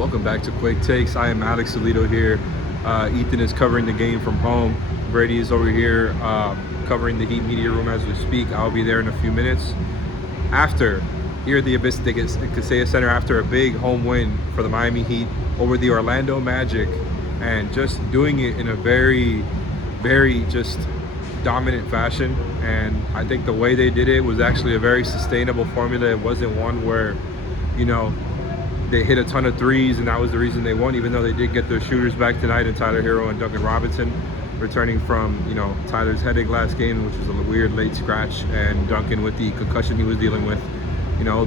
Welcome back to Quick Takes. I am Alex Alito here. Ethan is covering the game from home. Brady is over here covering the Heat media room as we speak. I'll be there in a few minutes. Here at the Abyss Kaseya Center, after a big home win for the Miami Heat over the Orlando Magic, and just doing it in a very, very just dominant fashion. And I think the way they did it was actually a very sustainable formula. It wasn't one where, they hit a ton of threes and that was the reason they won, even though they did get their shooters back tonight in Tyler Hero and Duncan Robinson, returning from, Tyler's headache last game, which was a weird late scratch, and Duncan with the concussion he was dealing with.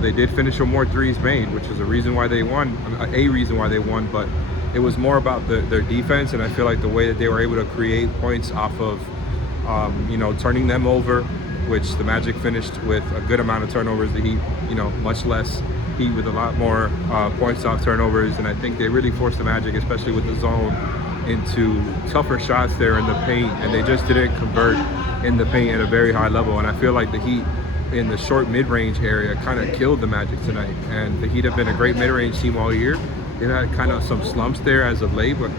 They did finish with more threes made, which is a reason why they won, but it was more about their defense. And I feel like the way that they were able to create points off of, turning them over, which the Magic finished with a good amount of turnovers, the Heat, much less. Heat with a lot more points off turnovers, and I think they really forced the Magic, especially with the zone, into tougher shots there in the paint, and they just didn't convert in the paint at a very high level. And I feel like the Heat in the short mid-range area kind of killed the Magic tonight, and the Heat have been a great mid-range team all year. They've had kind of some slumps there as of late, but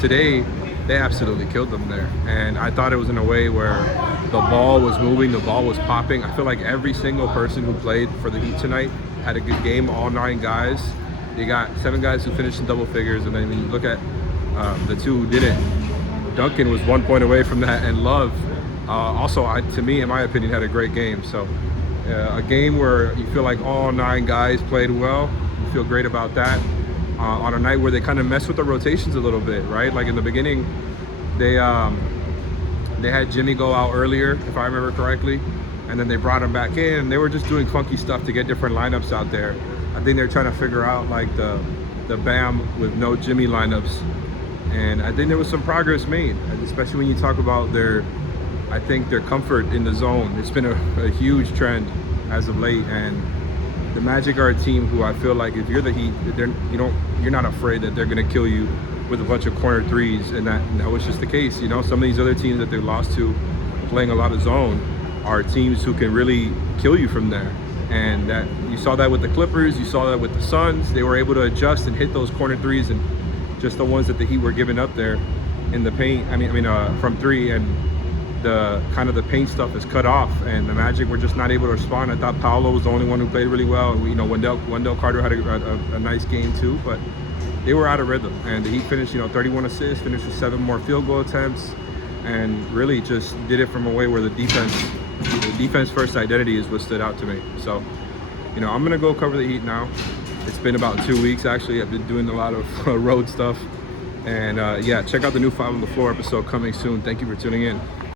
today they absolutely killed them there. And I thought it was in a way where the ball was moving, the ball was popping. I feel like every single person who played for the Heat tonight had a good game, all 9 guys. They got 7 guys who finished in double figures, and then when you look at the 2 who didn't, Duncan was 1 point away from that, and Love also, to me, in my opinion, had a great game. So a game where you feel like all 9 guys played well, you feel great about that. On a night where they kind of messed with the rotations a little bit, right? Like in the beginning, they had Jimmy go out earlier, if I remember correctly, and then they brought him back in, and they were just doing funky stuff to get different lineups out there. I think they're trying to figure out like the Bam with no Jimmy lineups, and I think there was some progress made, especially when you talk about their comfort in the zone. It's been a huge trend as of late, and the Magic are a team who I feel like if you're the Heat, you're not afraid that they're going to kill you with a bunch of corner threes, and that was just the case. Some of these other teams that they lost to, playing a lot of zone, are teams who can really kill you from there. And that you saw that with the Clippers, you saw that with the Suns. They were able to adjust and hit those corner threes, and just the ones that the Heat were giving up there in the paint. From 3, and the paint stuff is cut off, and the Magic were just not able to respond. I thought Paolo was the only one who played really well. Wendell Carter had a nice game too, but they were out of rhythm. And the Heat finished, 31 assists, finished with 7 more field goal attempts, and really just did it from a way where the defense first identity is what stood out to me. So, I'm gonna go cover the Heat now. It's been about 2 weeks actually. I've been doing a lot of road stuff, and check out the new 5 on the Floor episode coming soon. Thank you for tuning in.